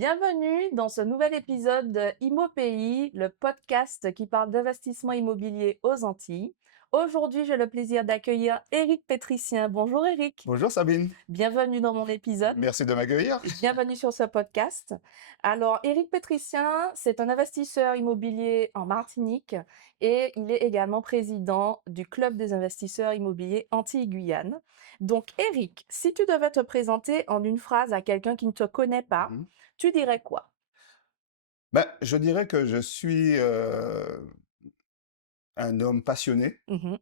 Bienvenue dans ce nouvel épisode de ImoPay, le podcast qui parle d'investissement immobilier aux Antilles. Aujourd'hui, j'ai le plaisir d'accueillir Éric Pétricien. Bonjour Éric, Bonjour Sabine, bienvenue dans mon épisode. merci de m'accueillir. Bienvenue sur ce podcast. Alors, Éric Pétricien, c'est un investisseur immobilier en Martinique et il est également président du Club des investisseurs immobiliers Antilles-Guyane. Donc, Éric, si tu devais te présenter en une phrase à quelqu'un qui ne te connaît pas, Mhm. tu dirais quoi? Je dirais que je suis un homme passionné, Mhm,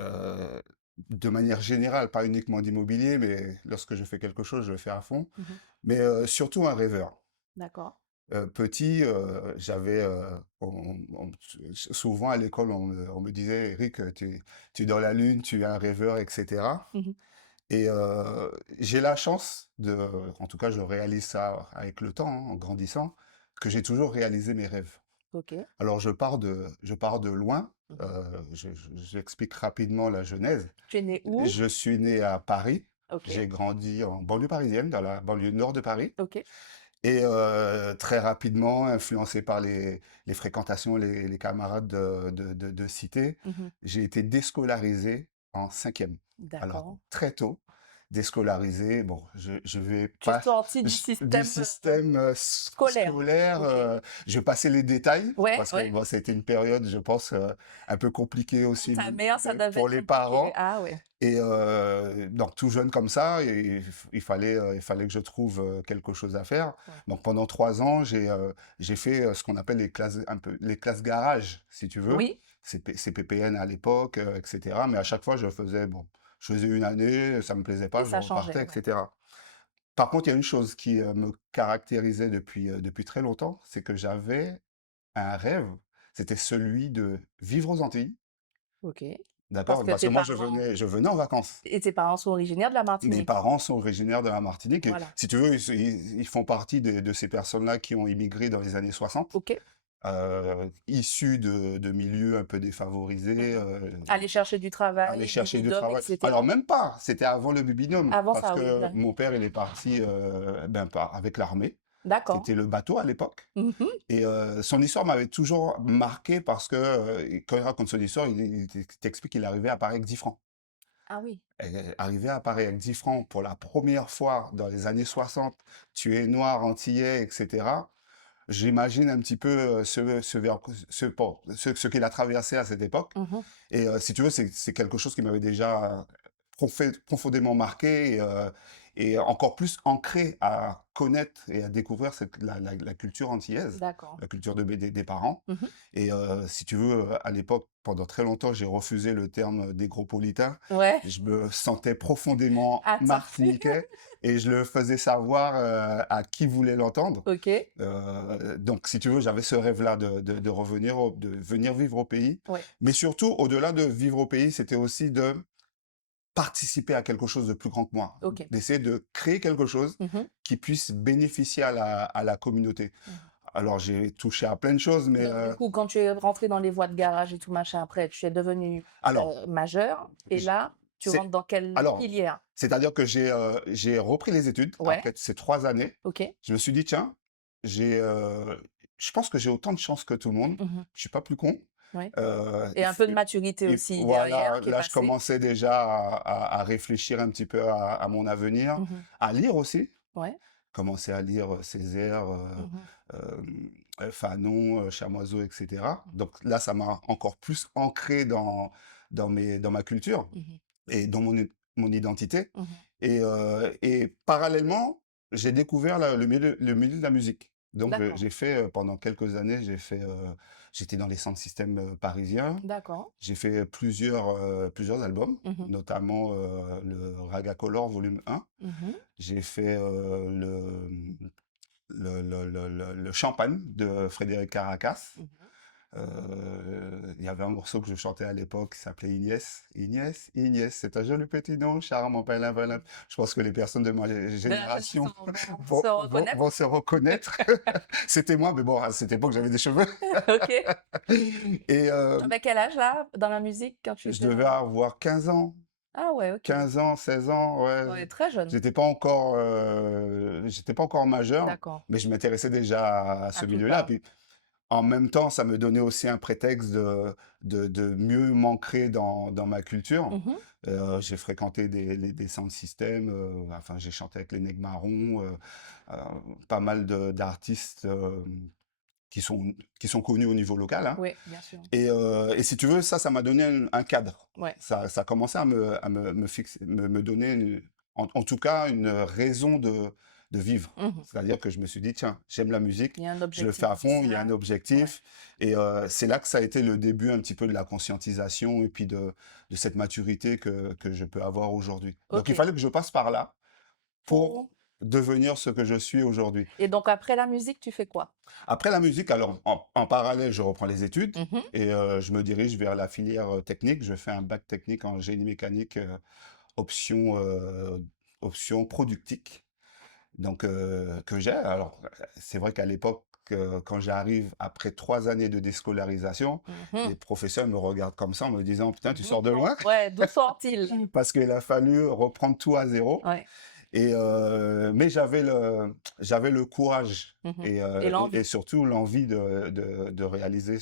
euh, de manière générale, pas uniquement d'immobilier, mais lorsque je fais quelque chose, je le fais à fond, mhm. mais surtout un rêveur. D'accord. Petit, souvent à l'école, on me disait, Eric, tu es dans la lune, tu es un rêveur, etc. Mhm. Et j'ai la chance en tout cas, je réalise ça avec le temps, hein, en grandissant, que j'ai toujours réalisé mes rêves. Ok. Alors je pars de loin, Mhm. j'explique rapidement la genèse. Tu es né où? Je suis né à Paris, Ok. j'ai grandi en banlieue parisienne, dans la banlieue nord de Paris, Ok. et très rapidement, influencé par les fréquentations, les camarades de cité, Mhm. j'ai été déscolarisé en cinquième. Alors, D'accord. très tôt, déscolarisé, bon, je vais Tu es pas sorti du du système système scolaire. scolaire, Ok. je vais passer les détails, Ouais, parce que ouais. bon, ça a été une période, je pense, un peu compliquée Pour aussi ta mère, ça devait pour être les compliqué. parents. Ah ouais. Et donc tout jeune comme ça, il fallait que je trouve quelque chose à faire. Ouais. Donc pendant 3 ans, j'ai fait ce qu'on appelle les classes un peu les classes garage, si tu veux. Oui. C'est PPN à l'époque, etc. Mais à chaque fois, je faisais une année, ça me plaisait Et pas, je ça repartais, changeait, ouais. etc. Par contre, il y a une chose qui me caractérisait depuis très longtemps, c'est que j'avais un rêve, c'était celui de vivre aux Antilles. Ok. Parce D'accord? que Parce que tes moi, parents je venais en vacances. et tes parents sont originaires de la Mes Martinique. parents sont originaires de la Martinique et Voilà. si tu veux, ils font partie de ces personnes-là qui ont immigré dans les années 60, Ok. issus de milieux un peu défavorisés, Mhm. Aller chercher du aller travail, chercher du bibidome, travail. Alors etc. même pas, c'était avant le Bibinum, Avant parce ça, oui. que mon père, il est parti avec l'armée. D'accord. C'était le bateau à l'époque. Mhm. Et son histoire m'avait toujours marqué parce que quand il raconte son histoire, il t'explique qu'il est arrivé à Paris avec 10 francs. Ah oui. Arrivé à Paris avec 10 francs pour la première fois dans les années 60, tu es noir, antillais, etc. J'imagine un petit peu ce qu'il a traversé à cette époque. Mhm. Et si tu veux, c'est quelque chose qui m'avait déjà profondément marqué et encore plus ancré à connaître et à découvrir la culture antillaise, D'accord. la culture des parents. Mhm. Et si tu veux, à l'époque, pendant très longtemps, j'ai refusé le terme négropolitain. Ouais. Je me sentais profondément Attends. martiniquais et je le faisais savoir à qui voulait l'entendre. Ok. Donc, si tu veux, j'avais ce rêve-là de revenir, de venir vivre au pays. Ouais. Mais surtout, au-delà de vivre au pays, c'était aussi de participer à quelque chose de plus grand que moi, Ok. d'essayer de créer quelque chose Mhm. qui puisse bénéficier à la communauté. Mhm. Alors, j'ai touché à plein de choses, mais Donc, du coup, quand tu es rentré dans les voies de garage et tout machin, après, tu es devenu alors, majeur. Et j- là, tu rentres c'est, dans quelle alors, filière? c'est-à-dire que j'ai repris les études Ouais. après ces 3 années. Ok. Je me suis dit, tiens, j'ai, euh, je pense que j'ai autant de chance que tout le monde. Mhm. Je suis pas plus con. Ouais. Et Il un f- peu de maturité aussi derrière voilà, qui est là, je passée. commençais déjà à réfléchir un petit peu à mon avenir, Mhm. à lire aussi. Ouais. Commencer à lire Césaire, Mhm. euh, Fanon, Chamoiseau, etc. Donc là, ça m'a encore plus ancré dans ma culture Mhm. et dans mon identité. Mhm. Et parallèlement, j'ai découvert le milieu de la musique. Donc D'accord. j'ai fait pendant quelques années, j'étais dans les centres systèmes parisiens. D'accord. J'ai fait plusieurs albums, Mhm. notamment le Raga Color Volume 1. Mhm. J'ai fait le Champagne de Frédéric Caracas. Mhm. Il y avait un morceau que je chantais à l'époque qui s'appelait Ignès. Ignès, Ignès, c'est un joli petit nom, charmant, palin, palin. Je pense que les personnes de ma De la génération génération vont se reconnaître. vont se reconnaître. C'était moi, mais bon, à cette époque, j'avais des cheveux. Ok. Et Tu avais quel âge là dans la musique quand tu je étais devais dans... avoir 15 ans. Ah ouais, OK. 15 ans, 16 ans, ouais. Ouais, très jeune. J'étais pas encore majeur, D'accord. mais je m'intéressais déjà à À ce tout milieu-là. ça. Puis en même temps, ça me donnait aussi un prétexte de mieux m'ancrer dans ma culture. Mmh. J'ai fréquenté des sound systems, enfin j'ai chanté avec les Nègres Marrons, heu, pas mal d'artistes, qui sont connus au niveau local, hein. Oui, bien sûr. Et si tu veux, ça m'a donné un cadre. Ouais. Ça a commencé à me fixer, me donner en tout cas une raison de vivre. Mmh. C'est-à-dire que je me suis dit: «Tiens, j'aime la musique, Il y a un je le objectif fais à fond, il y a un initial. Ouais. objectif». Et c'est là que ça a été le début un petit peu de la conscientisation et puis de cette maturité que je peux avoir aujourd'hui. Donc il OK. fallait que je passe par là pour Pour devenir ce que je suis aujourd'hui. et donc après la musique, tu fais quoi? Après la musique, alors en parallèle, je reprends les études Mmh. et je me dirige vers la filière technique. Je fais un bac technique en génie mécanique, option, option productique, donc que j'ai. Alors, c'est vrai qu'à l'époque, quand j'arrive après 3 années de déscolarisation, Mmh. les professeurs me regardent comme ça en me disant: «Putain, tu D'où sors de sort loin!» ouais, d'où sort-il? Parce qu'il a fallu reprendre tout à zéro. Ouais. Et mais j'avais le courage Mmh. et Et et l'envie. surtout l'envie de réaliser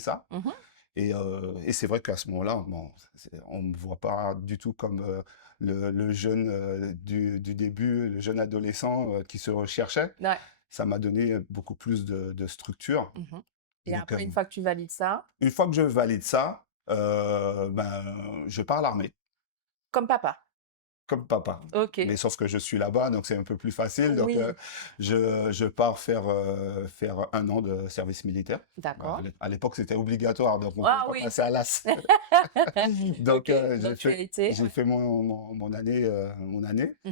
ça. Mmh. Et c'est vrai qu'à ce moment-là, bon, on me voit pas du tout comme, le jeune, du début, le jeune adolescent, qui se recherchait. Ouais. Ça m'a donné, beaucoup plus de structure. Mmh. Et Donc, après, une fois que tu valides ça, une fois que je valide ça, ben, je pars à l'armée. comme papa? Comme papa. Mais OK. sauf que je suis là-bas, donc c'est un peu plus facile. Donc, Oui, je pars faire 1 an de service militaire. Bah, d'accord. à l'époque, c'était obligatoire, donc on ne pouvait Ah pas oui! passer à l'as. Donc, OK, donc tu as été j'ai ouais. fait mon année.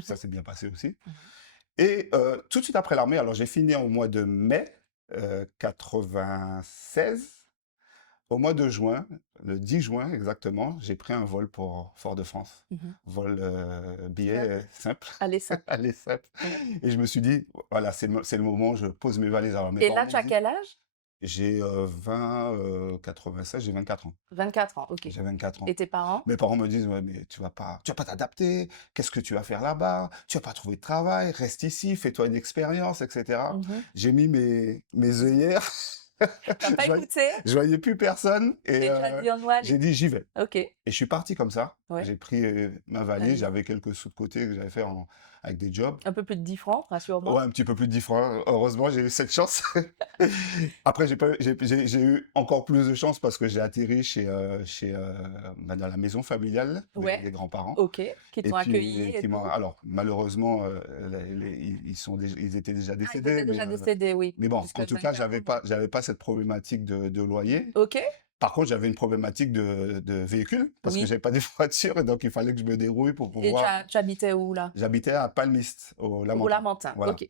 Ça Mmh. s'est bien passé aussi. Mmh. Et tout de suite après l'armée, alors j'ai fini au mois de mai, 96. Au mois de juin, le 10 juin exactement, j'ai pris un vol pour Fort-de-France. Mmh. Vol, billet, Simple. simple, Allez simple. aller simple. Ouais. Et je me suis dit: «Voilà, c'est le moment où je pose mes valises». Alors mes Et parents là, m'ont tu as dit quel âge? j'ai, 96, j'ai 24 ans. 24 ans, OK. J'ai 24 ans. Et tes parents? Mes parents me disent: «Ouais, mais tu vas pas t'adapter. Qu'est-ce que tu vas faire là-bas? Tu vas pas trouver de travail. Reste ici, fais-toi une expérience» et cetera. Mmh. J'ai mis mes œillères. Tu as pas Je voyais écouté je voyais plus personne et et tu as dit: «On doit j'ai aller». dit: «J'y vais». OK. Et je suis parti comme ça. Ouais. J'ai pris, ma valise, Allez. j'avais quelques sous de côté que j'avais fait avec des jobs. Un peu plus de 10 francs, Ouais, rassure-moi. un petit peu plus de 10 francs. Heureusement, j'ai eu cette chance. Après, j'ai pas j'ai eu encore plus de chance parce que j'ai atterri bah, dans la maison familiale Ouais, des grands-parents. OK. Qui Et t'ont accueilli puis et qui m'ont tout. alors malheureusement, ils étaient déjà Ah, ils étaient décédés, déjà décédés, oui, mais bon, puisque en tout cas, 24 ans, donc j'avais pas cette problématique de loyer. OK. Par contre, j'avais une problématique de véhicule parce que Oui. j'avais pas de voiture et donc il fallait que je me débrouille pour Et pouvoir. tu habitais où là? J'habitais à Palmiste, au Au Lamentin. Lamentin, Voilà. OK.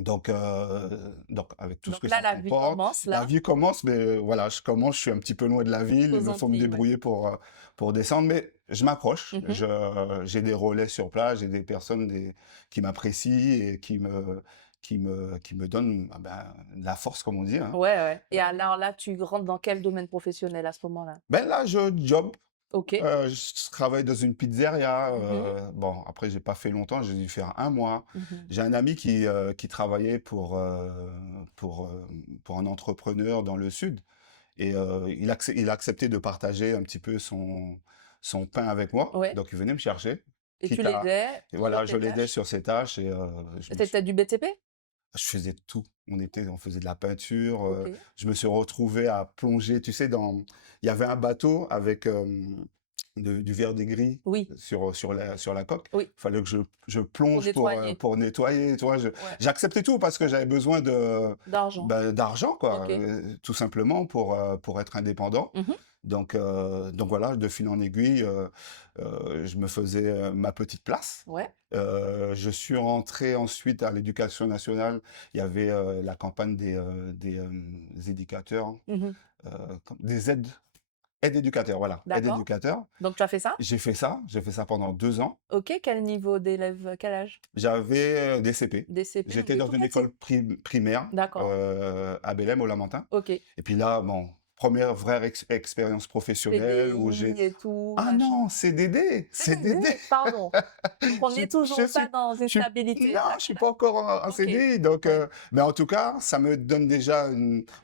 Donc avec tout ce Donc que là, ça la vie comporte, commence la là, vie commence, mais voilà, je suis un petit peu loin de la ville, il aux me faut me Antilles, ouais. débrouiller pour descendre, mais je m'accroche. Mmh. J'ai des relais sur place, j'ai des personnes qui m'apprécient et qui me donnent, ah ben, de la force, comme on dit, hein. Ouais, ouais. Et alors là, tu rentres dans quel domaine professionnel à ce moment-là? Ben là, je job. OK. Je travaille dans une pizzeria, Mmh. bon après j'ai pas fait longtemps, j'ai dû faire 1 mois. Mmh. J'ai un ami qui travaillait pour un entrepreneur dans le sud et il a accepté de partager un petit peu son pain avec moi. Ouais. Donc il venait me chercher, Et tu quitte à l'aidais et sur voilà, je tes l'aidais tâches? sur ses tâches et je me suis C'était du BTP? je faisais tout. On faisait de la peinture, OK. je me suis retrouvé à plonger, tu sais, il y avait un bateau avec, du verdigris Oui, sur la coque. oui, Il fallait que je pour plonge nettoyer. pour nettoyer, tu vois? Ouais. J'acceptais tout parce que j'avais besoin D'argent. bah, d'argent, quoi, OK. tout simplement pour être indépendant. Mmh. Donc voilà, de fil en aiguille, je me faisais, ma petite place. Ouais. Je suis rentré ensuite à l'éducation nationale. Il y avait, la campagne des éducateurs, Mmh. des aides éducateurs, voilà, aides D'accord. éducateurs. Donc tu as fait ça? J'ai fait ça pendant 2 ans. OK, quel niveau d'élève? Quel âge? J'avais, des CP. Des CP, donc J'étais des dans tout une petits? école primaire, D'accord. à Bellem, au Lamentin. OK. Et puis là, bon, première vraie expérience professionnelle où CDI j'ai et tout, ah machin. non, CDD, CDD? CDD. Pardon. Donc on est Je toujours suis pas dans une je suis stabilité. non, je suis pas encore en OK, CDI donc ouais, mais en tout cas, ça me donne déjà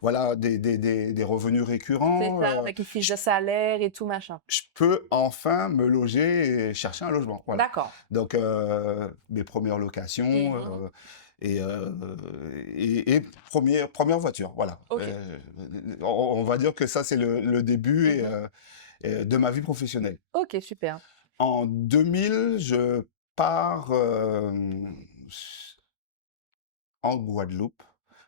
voilà des revenus c'est récurrents, ça, avec une fiche je de salaire et tout machin. je peux enfin me loger et chercher un logement, voilà. D'accord. Donc mes premières locations, Mmh. et et 1 voiture, voilà. OK. On va dire que ça, c'est le début Mmh. de ma vie professionnelle. OK, super. En 2000, je pars, en Guadeloupe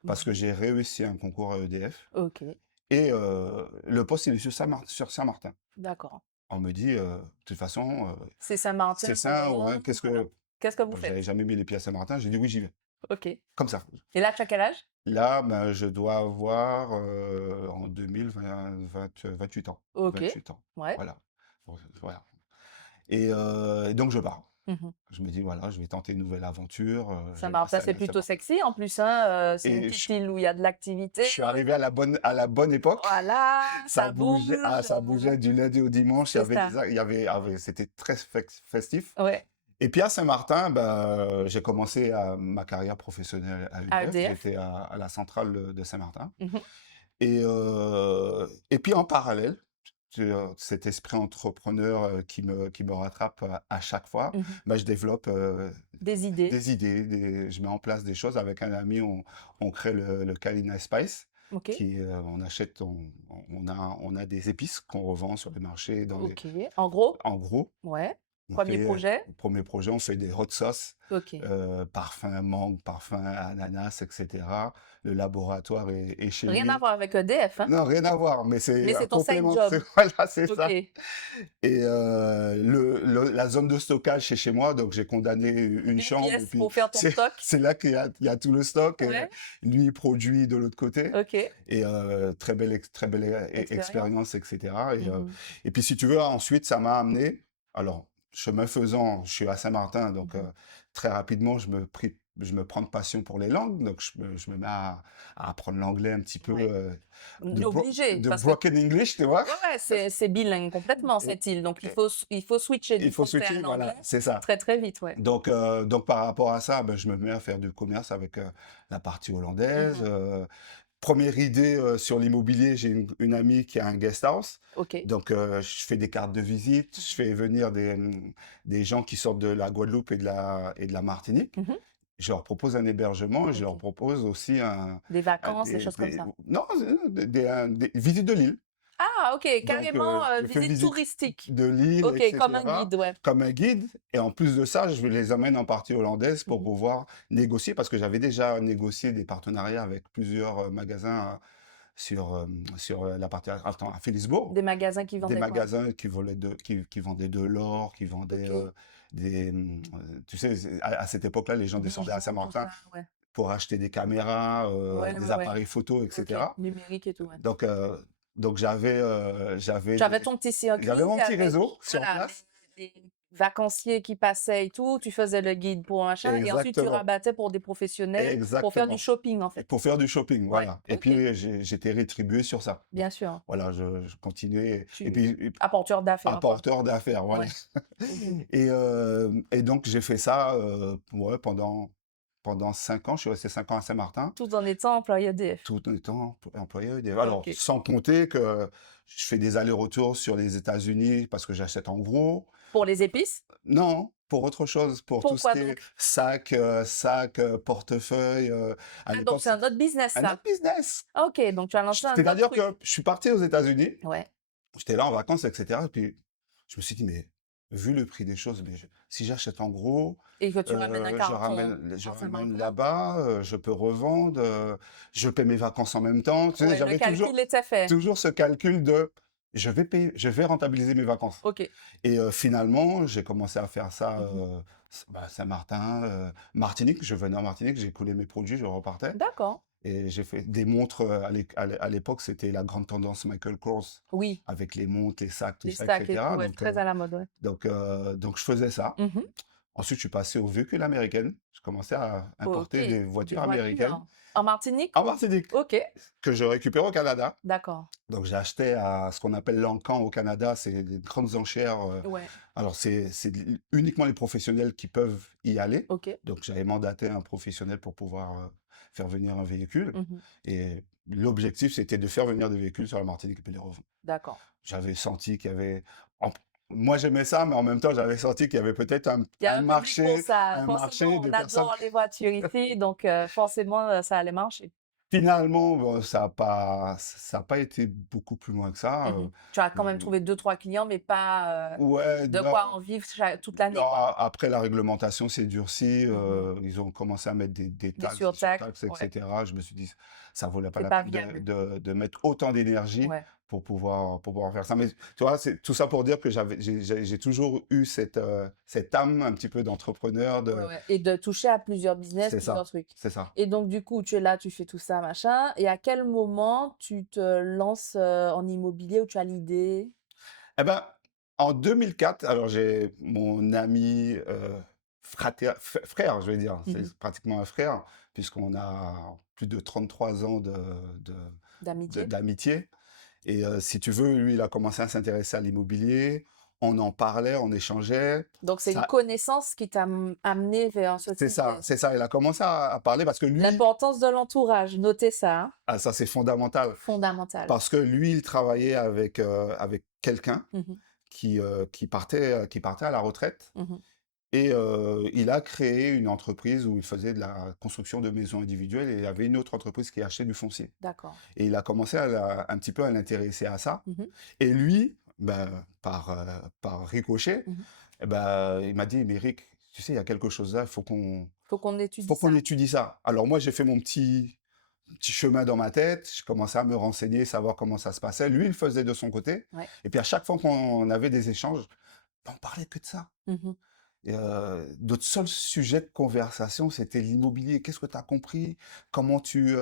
parce que Mmh. j'ai réussi un concours à EDF OK, et le poste, il est sur Saint-Martin. d'accord. On me dit, «De toute façon, C'est Saint-Martin c'est pour le ça, ouais, moment, qu'est-ce voilà. que» Qu'est-ce que vous j'avais faites? jamais mis les pieds à Saint-Martin, j'ai dit: «Oui, j'y vais», OK. comme ça. Et là, tu as quel âge? Là, ben, je dois avoir, en 28 ans. OK. 28 ans, Ouais. voilà. Voilà et donc je pars. Mmh. Je me dis: «Voilà, je vais tenter une nouvelle aventure», Saint-Martin, c'est ça plutôt part sexy en plus, hein, c'est une et petite île où il y a de l'activité. je suis arrivé à la bonne époque. Voilà, Ça ça bougeait bouge, ça bougeait du lundi au dimanche, c'est ça. il y avait c'était très festif Ouais, et puis à Saint-Martin, bah, j'ai commencé ma carrière professionnelle à à EDF. EDF. J'étais à la centrale, de Saint-Martin Mmh. et puis en parallèle, j'ai, cet esprit entrepreneur, qui me rattrape à chaque fois, Mmh. bah, je développe, Des idées. des idées, je mets en place des choses avec un ami, on crée le Kalina Spice OK, qui, on achète, on a des épices qu'on revend sur les marchés, OK. En gros? en gros. Ouais. On Premier fait, projet? 1er projet, on fait des hot sauce, OK. parfum mangue, parfum ananas, et cetera. Le laboratoire est chez Rien à lui. voir avec EDF, hein? Non, rien à voir, mais c'est Mais un c'est ton side complément, job? voilà, c'est OK. ça. Et la zone de stockage, c'est chez moi, donc j'ai condamné une Une chambre et pièce puis pour faire ton stock? c'est là qu'il y a tout le stock et Ouais, lui, il produit de l'autre côté OK. et très belle Expérience? expérience, et cetera Mmh. et puis si tu veux, ensuite, ça m'a amené alors, chemin faisant, je suis à Saint-Martin, donc Mmh. très rapidement, je me prends de passion pour les langues, donc je me mets à apprendre l'anglais un petit peu, Ouais. Obligé de parce que broken English, tu vois? ouais, ouais, c'est bilingue complètement Et cette île, donc et il faut switcher du il faut français à switcher, voilà, l'anglais c'est ça. très, très vite, ouais. Donc par rapport à ça, ben, je me mets à faire du commerce avec, la partie hollandaise, Mmh. 1re idée, sur l'immobilier, j'ai une amie qui a un guest house, OK. donc je fais des cartes de visite, je fais venir des gens qui sortent de la Guadeloupe et de la Martinique. Mmh. Je leur propose un hébergement et je leur OK. propose aussi Des vacances, des choses comme des ça? non, des visites de l'île. Ah OK, Donc carrément, je fais visite visite touristique. de l'île, et OK, comme un cetera, guide, ouais. comme un guide et en plus de ça, je les emmène en partie hollandaise pour Mmh. pouvoir négocier parce que j'avais déjà négocié des partenariats avec plusieurs, magasins, sur, la partie attends, à Philisbourg. Des magasins qui Des vendaient quoi? magasins qui vendaient de l'or, qui vendaient, OK. tu sais, à cette époque-là, les gens descendaient à Bijoux, tout Saint-Martin ça, ouais. pour acheter des caméras, Ouais, ouais, des ouais. appareils photo, et OK. cetera. Numérique et tout, ouais. Donc Tu avais ton petit j'avais circuit mon petit avec, réseau sur voilà, place. les vacanciers qui passaient et tout, tu faisais le guide pour machin et ensuite tu Exactement, rabattais pour des professionnels pour faire du exactement. shopping, en fait? Pour faire du shopping, Ouais, voilà et OK, puis j'étais rétribué sur ça. Donc bien sûr. voilà, je continuais et Tu puis apporteur d'affaires, quoi. apporteur d'affaires, voilà. Ouais, OK. Et donc j'ai fait ça, ouais, pendant 5 ans. Je suis resté 5 ans à Saint-Martin, Tout en étant employé EDF? tout en étant employé EDF. Alors OK. sans compter que je fais des allers-retours sur les États-Unis parce que j'achète en gros. Pour les épices? Non, pour autre chose, pour tout ce Pourquoi qui est donc? sac, portefeuille, à Ah donc l'époque, c'est un autre business un autre ça? business. OK, donc tu as lancé un autre C'est-à-dire truc? que je suis parti aux États-Unis, Ouais, j'étais là en vacances, et cetera, et puis je me suis dit: «Mais vu le prix des choses, mais si j'achète en gros, et que tu ramènes un carton je à ramène Saint-Martin? là-bas, je peux revendre, je paie mes vacances en même temps». Tu sais, Ouais, le j'avais calcul était fait. toujours ce calcul de: je vais rentabiliser mes vacances. OK. Et finalement, j'ai commencé à faire ça, Mmh. Saint-Martin, Martinique. Je venais en Martinique, j'ai coulé mes produits, je repartais D'accord. et j'ai fait des montres, à l'époque, c'était la grande tendance Michael Kors Oui, avec les montres, les sacs, tout les ça, et stacks et tout, cetera. ouais, c'est très à la mode, ouais. Donc je faisais ça. Mmh. Ensuite, je suis passé aux véhicules américaines. Je commençais à OK, importer des des voitures américaines voitures. En Martinique en ou? Martinique OK, que je récupère au Canada. d'accord. Donc, j'ai acheté à ce qu'on appelle l'encan au Canada. C'est des grandes enchères. Ouais, Alors, c'est uniquement les professionnels qui peuvent y aller. OK. Donc, j'avais mandaté un professionnel pour pouvoir faire venir un véhicule. Mmh. Et l'objectif, c'était de faire venir des véhicules sur la Martinique et puis les revendre. D'accord. J'avais senti qu'il y avait... en- Moi, j'aimais ça, mais en même temps, j'avais senti qu'il y avait peut-être Il y a un public pour ça. un marché Forcément, de on personnes. adore les voitures ici, donc forcément, ça allait marcher. Finalement, bon, ça a pas été beaucoup plus loin que ça. Mmh. Tu as quand même trouvé deux trois clients, mais pas, Ouais, de quoi en vivre toute l'année, quoi? après la réglementation s'est durcie, Mmh. ils ont commencé à mettre des Des taxes, surtaxes, surtaxes, ouais, etc. Je me suis dit, ça vaut pas c'est la pas peine viable. de mettre autant d'énergie Ouais. pour pouvoir faire ça. Mais tu vois, c'est tout ça pour dire que j'ai toujours eu cette âme un petit peu d'entrepreneur, Ouais, ouais, et de toucher à plusieurs business, c'est plusieurs ça, trucs. c'est ça. Et donc du coup, tu es là, tu fais tout ça, machin, et à quel moment tu te lances, en immobilier, où tu as l'idée? Eh ben, en 2004, alors j'ai mon ami frère, je vais dire, Mmh. c'est pratiquement un frère, puisqu'on a plus de 33 ans de, D'amitié? d'amitié. Et si tu veux, lui, il a commencé à s'intéresser à l'immobilier. On en parlait, on échangeait. Donc c'est une Ça, connaissance qui t'a amené vers ce c'est ça, sujet. c'est ça. Il a commencé à parler parce que lui, L'importance de l'entourage, notez ça, hein. ah, ça c'est fondamental, Fondamental. parce que lui, il travaillait avec quelqu'un Mmh. qui partait à la retraite. Mmh. Et il a créé une entreprise où il faisait de la construction de maisons individuelles et il y avait une autre entreprise qui achetait du foncier. D'accord. Et il a commencé un petit peu à l'intéresser à ça. Mmh. Et lui, ben, par ricochet, Mmh. eh ben, il m'a dit, mais Eric, tu sais, il y a quelque chose là, Faut qu'on étudie faut qu'on ça. étudie ça. Alors moi, j'ai fait mon petit chemin dans ma tête, je commençais à me renseigner, savoir comment ça se passait. Lui, il faisait de son côté. Ouais. Et puis à chaque fois qu'on avait des échanges, ben, on parlait que de ça. Mmh. Et notre seul sujet de conversation, c'était l'immobilier. Qu'est-ce que tu as compris? Comment tu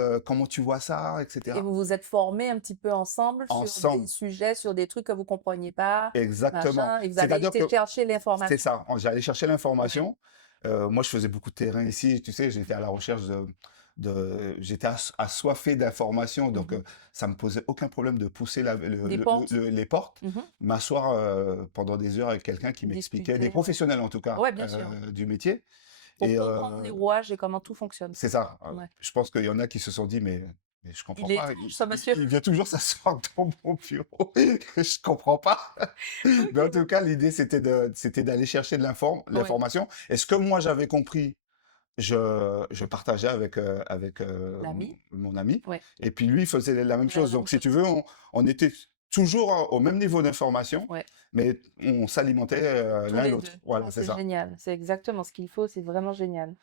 vois ça? Et Etc. vous vous êtes formés un petit peu ensemble sur des Ensemble. sujets, sur des trucs que vous compreniez pas, Exactement. machin, et vous avez C'est-à-dire que été chercher c'est l'information? ça. J'allais chercher Ouais. l'information. Moi, je faisais beaucoup de terrain ici. Tu sais, j'étais à la recherche j'étais assoiffé d'informations. Donc, Mmh. ça me posait aucun problème de pousser Des portes? les portes, Mmh. m'asseoir pendant des heures avec quelqu'un qui m'expliquait, des Discuter, ouais. professionnels en tout cas, Ouais, bien sûr, du métier. pour Et comprendre les rouages et comment tout fonctionne. c'est ça. Ouais. Je pense qu'il y en a qui se sont dit, mais je comprends Il est pas. étrange ce monsieur. Il vient toujours s'asseoir dans mon bureau. Je comprends pas. Mais en OK. tout cas, l'idée, c'était d'aller chercher de Ouais. l'information. Et ce que moi, j'avais compris, je partageais avec L'ami? mon ami. Ouais. Et puis lui, il faisait la même Il a la chose. même Donc, si tu chose. veux, on était toujours au même niveau d'information, Ouais. mais on s'alimentait Tous l'un les 2. l'autre. Ça, Voilà, c'est c'est ça. génial. C'est exactement ce qu'il faut, c'est vraiment génial.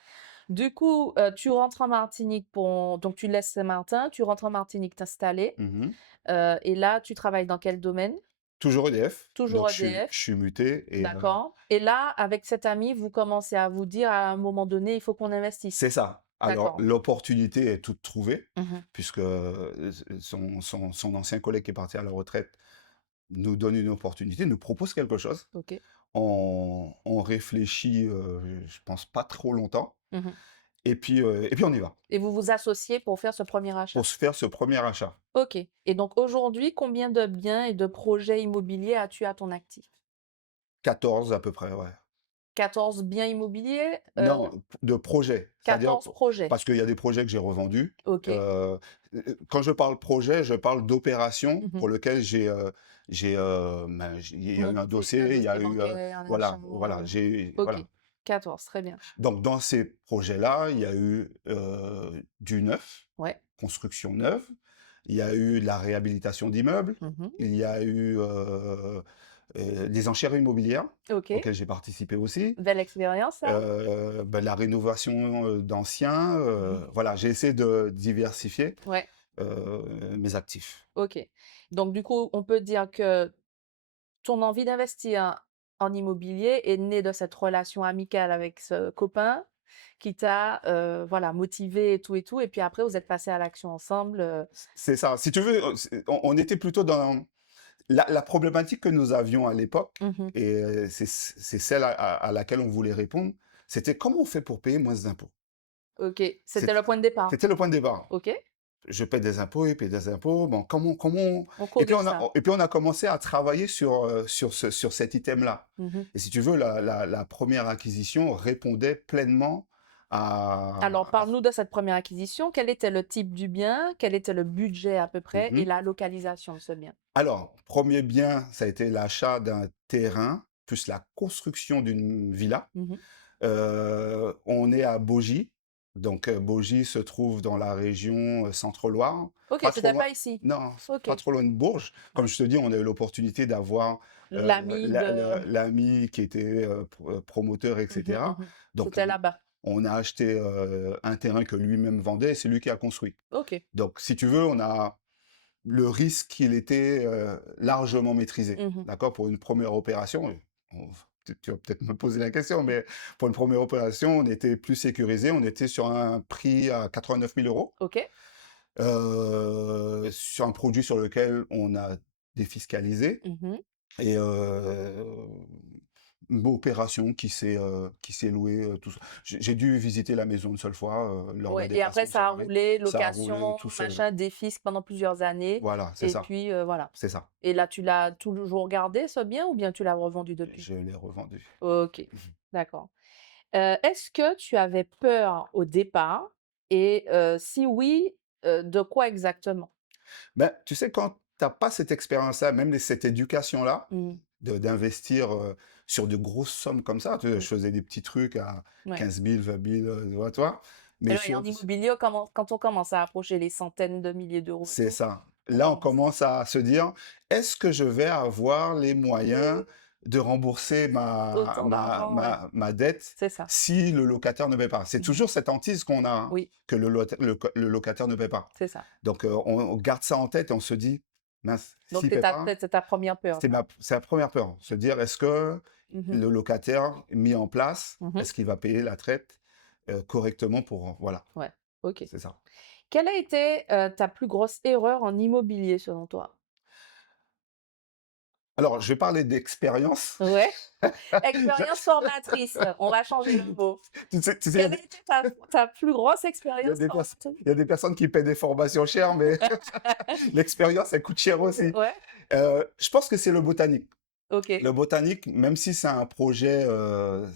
Du coup, tu rentres en Martinique pour donc tu laisses Saint-Martin, tu rentres en Martinique t'installer, Mhm. et là, tu travailles dans quel domaine? Toujours EDF. Toujours Donc, je EDF? suis muté et D'accord. Et là, avec cet ami, vous commencez à vous dire à un moment donné: «Il faut qu'on investisse». c'est ça. Alors, D'accord. l'opportunité est toute trouvée, Mmh. puisque son ancien collègue qui est parti à la retraite nous donne une opportunité, nous propose quelque chose. OK. On réfléchit, je pense pas trop longtemps, Mmh. et puis on y va, Et vous vous associez pour faire ce premier achat? pour se faire ce premier achat. OK. Et donc aujourd'hui, combien de biens et de projets immobiliers as-tu à ton actif? 14 à peu près, ouais. 14 biens immobiliers? Non, de projets, c'est-à-dire 14 projets? parce qu'il y a des projets que j'ai revendus. OK. Quand je parle projet, je parle d'opération Mmh. pour lequel il y a eu un Monter un dossier, il y a dossier eu, bancaire, un voilà, achat, voilà, OK. voilà. 14, très bien. Donc dans ces projets-là, il y a eu, du neuf, Ouais. construction neuve, il y a eu de la réhabilitation d'immeubles, Mmh. il y a eu, des enchères immobilières OK. auxquelles j'ai participé aussi, Belle expérience ça? la rénovation, d'anciens, Mmh. voilà, j'ai essayé de diversifier, Ouais, mes actifs. OK. Donc du coup, on peut dire que ton envie d'investir en immobilier est née de cette relation amicale avec ce copain qui t'a, voilà, motivé et tout et puis après vous êtes passés à l'action ensemble, C'est ça. Si tu veux, on était plutôt dans la problématique que nous avions à l'époque Mmh. et c'est celle à laquelle on voulait répondre, C'était comment on fait pour payer moins d'impôts? OK. C'était C'est- le point de départ. C'était le point de départ. OK. Je paie des impôts, il paye des impôts. Bon, On et puis corrige ça. on a commencé à travailler sur cet item-là. Mmh. Et si tu veux, la première acquisition répondait pleinement Alors, à... parle-nous de cette première acquisition. Quel était le type du bien? Quel était le budget à peu près et Mhm. la localisation de ce bien? Alors, premier bien, ça a été l'achat d'un terrain, plus la construction d'une villa. Mmh. On est à Baugy. Donc, Baugy se trouve dans la région Centre-Loire. OK, Pas trop c'était loin. pas ici. Non, OK. pas trop loin de Bourges. Comme Ouais. je te dis, on a eu l'opportunité d'avoir L'ami de l'ami qui était promoteur, mmh etc. mh. Donc, C'était là-bas. on a acheté un terrain que lui-même vendait et c'est lui qui a construit. OK. Donc, si tu veux, on a le risque, il était largement maîtrisé. Mmh. D'accord? Pour une première opération, tu vas peut-être me poser la question, mais pour une première opération, on était plus sécurisé. On était sur un prix à 89 000 euros, OK. sur un produit sur lequel on a défiscalisé Mmh. et une opération qui s'est louée. Tout ça. J'ai dû visiter la maison une seule fois lors d'un Ouais et après déplacement sur ça a Paris. roulé, Ça a roulé location, tout seul. machin, défisc pendant plusieurs années Voilà, c'est et ça. puis, voilà. C'est ça. Et là, tu l'as toujours gardé ce bien ou bien tu l'as revendu depuis? Je l'ai revendu. OK, d'accord. Est-ce que tu avais peur au départ et si oui, de quoi exactement? Ben, tu sais, quand tu as pas cette expérience-là, même cette éducation-là, Mmh. d'investir sur de grosses sommes comme ça, tu sais, Oui, je faisais des petits trucs à ouais. 15 000, 20 000, tu vois, Et mais ouais, en immobilier, quand on commence à approcher les centaines de milliers d'euros et c'est tout, ça. on Là, on commence commence à se dire, est-ce que je vais avoir les moyens de rembourser autant d'argent, ouais, ma dette c'est ça. si le locataire ne paie pas? C'est Mmh. toujours cette hantise qu'on a, hein, Oui, que le locataire ne paie pas. c'est ça. Donc, on garde ça en tête et on se dit, mince, Donc s'il ne paie pas, c'est ta première peur ça? c'est la première peur. Se dire, est-ce que Mmh. le locataire mis en place, Mmh. est-ce qu'il va payer la traite correctement pour... Voilà, Ouais, OK. c'est ça. Quelle a été, ta plus grosse erreur en immobilier selon toi? Alors, je vais parler d'expérience. Ouais, Je- expérience formatrice, on va changer le mot. tu sais, Quelle a été ta plus grosse il y a expérience des formatrice? il y a des personnes qui paient des formations chères, mais l'expérience, elle coûte cher aussi. Ouais, Je pense que c'est le botanique. OK. Le botanique, même si c'est un projet,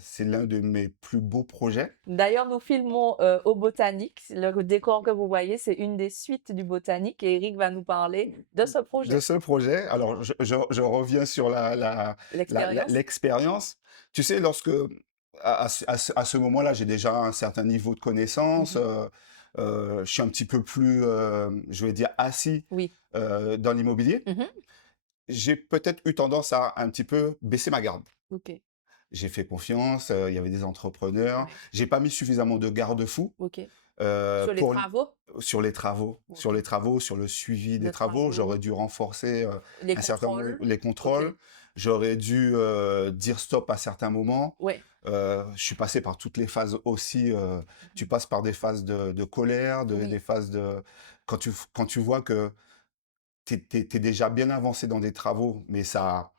c'est l'un de mes plus beaux projets. D'ailleurs, nous filmons, au Botanique. Le décor que vous voyez, c'est une des suites du Botanique et Eric va nous parler de ce De projet. ce projet, alors je reviens sur L'expérience? l'expérience. Tu sais, lorsque à ce moment-là, j'ai déjà un certain niveau de connaissance, Mmh. je suis un petit peu plus, je vais dire, assis Oui. dans l'immobilier. Mmh. J'ai peut-être eu tendance à un petit peu baisser ma garde. OK. J'ai fait confiance, il y avait des entrepreneurs. Ouais. J'ai pas mis suffisamment de garde-fous OK. Sur les pour travaux? sur OK. les travaux, sur le suivi des Les travaux. J'aurais travaux, dû renforcer les un certain nombre contrôles? les OK. contrôles. J'aurais dû dire stop à certains moments. Ouais. Je suis passé par toutes les phases aussi. Tu Mmh. passes par des phases de colère, des Oui phases de... Quand tu vois que tu es déjà bien avancé dans des travaux, mais ça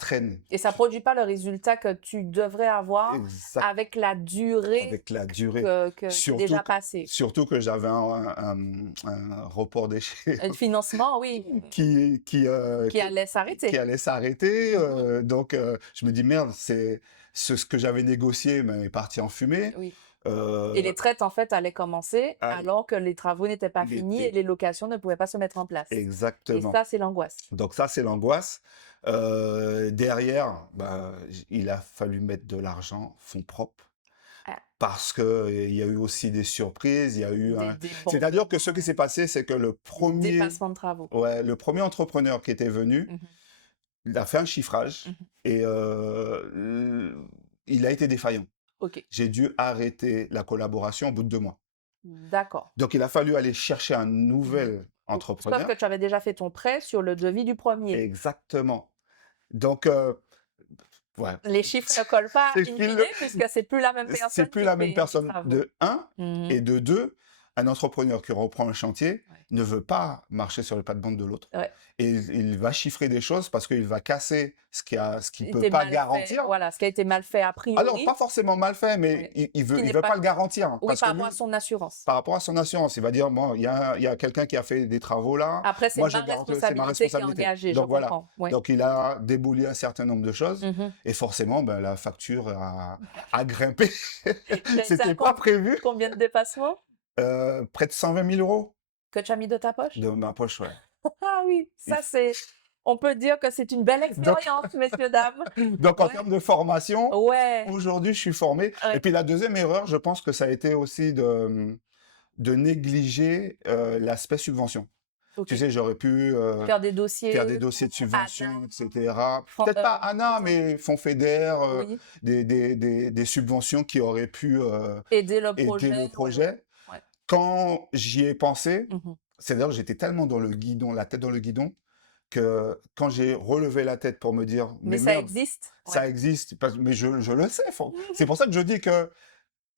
traîne. et ça produit pas le résultat que tu devrais avoir Exact, avec la durée avec la durée. qui est Surtout déjà que, passée. surtout que j'avais un report Le d'échéance financement, oui, qui, qui, euh, qui qui, allait qui s'arrêter. allait s'arrêter. Mmh. Donc, je me dis, merde, c'est ce que j'avais négocié est parti en fumée. Oui. Et Euh, les traites, en fait, allaient commencer ah, alors que les travaux n'étaient pas il finis et était les locations ne pouvaient pas se mettre en place. Et exactement. ça, c'est l'angoisse. Donc ça, c'est l'angoisse. Derrière, bah, il a fallu mettre de l'argent, fonds propres, Ah, parce que il y a eu aussi des surprises. Il y a eu des un... C'est-à-dire que ce qui débordements, s'est passé, c'est que des dépassements de travaux. le premier entrepreneur qui était venu, Mmh. il a fait un chiffrage Mmh. et il a été défaillant. OK, J'ai dû arrêter la collaboration au bout de 2 mois. d'accord. Donc, il a fallu aller chercher un Mmh. nouvel Sauf entrepreneur. que tu avais déjà fait ton prêt sur le devis du premier. Exactement. Donc, ouais. Les chiffres ne collent pas C'est in qu'il fine puisque c'est plus la même c'est personne plus qui la même fait les personne travaux. de un Mmh. et de 2. un entrepreneur qui reprend un chantier Ouais. ne veut pas marcher sur les plates-bandes de l'autre. Ouais. Et il va chiffrer des choses parce qu'il va casser ce qu'il peut Était pas mal fait, garantir. voilà, ce qui a été mal fait a Alors, priori, pas forcément mal fait, mais ouais, il ce qui veut, il n'est veut pas pas le garantir. oui, Parce par que rapport à lui, son assurance. par rapport à son assurance, il va dire, bon, il y a quelqu'un qui a fait des travaux là, Après, c'est moi je ma garantis, c'est ma responsabilité qui est responsabilité. engagée, je Donc voilà. comprends, ouais. Donc il a démoli un certain nombre de choses Mmh. et forcément, ben, la facture a grimpé. C'est à C'était pas prévu. combien de dépassements Près de 120 000 € que tu as mis de ta poche? de ma poche, ouais. Ah oui, Il ça c'est on peut dire que c'est une belle Donc, expérience, messieurs, dames. donc en Ouais, termes de formation, ouais, aujourd'hui je suis formé. Et ouais, puis la deuxième erreur, je pense que ça a été aussi de négliger l'aspect subvention. Tu OK. sais, j'aurais pu Faire des faire dossiers des dossiers pour de subvention, ANA, etc. Fran Peut-être pas ANA, attends, mais Fonds FEDER, oui, des subventions qui auraient pu aider le aider projet, le ouais, ouais, projet. ouais. Quand j'y ai pensé, Mmh. c'est-à-dire que j'étais tellement dans le guidon, la tête dans le guidon, que quand j'ai relevé la tête pour me dire, Mais mais ça merde, existe? Ouais. ça existe, mais je le sais. C'est pour ça que je dis que